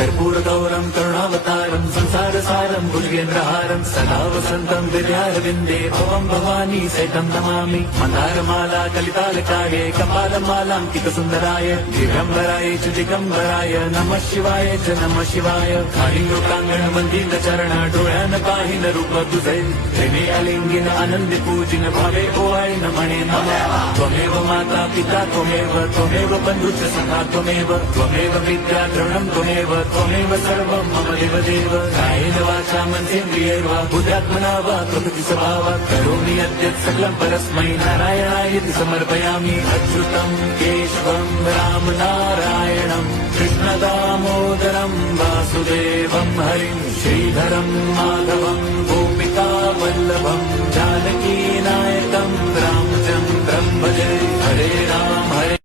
कर्पूरगौरं करुणावतारं संसारसारं भुजगेन्द्रहारं सदा वसन्तं हृदयारविन्दे भवं भवानी सहितं नमामि। मन्दारमाला कलितालकाये कपालमालाङ्कितसुन्दराय दिगम्बराय च दिगम्बराय नमः शिवाय च नमः शिवाय। खाली लोकांगण वंदित चरण डोळ्यान पाहिन रूप तुझे प्रेमे अलिंगिन आनंदी पूजिन भावे ओवाळीन म्हणे नमः। त्वमेव माता पिता त्वमेव बंधुश्च सखा त्वमेव विद्या द्रवणं त्वमेव सर्वं मम देवदेव। कायेन वाचा मनसेन्द्रियैर्वा बुद्ध्यात्मना वा प्रकृति स्वभावात् करोमि यद्यत् सकलं परस्मै नारायणायति समर्पयामि। अच्युतं केशवं रामनारायणं कृष्णदामोदरं वासुदेवं हरिं श्रीधरं माधवं गोपिकावल्लभं जानकीनायकं रामचन्द्रं भजे। हरे राम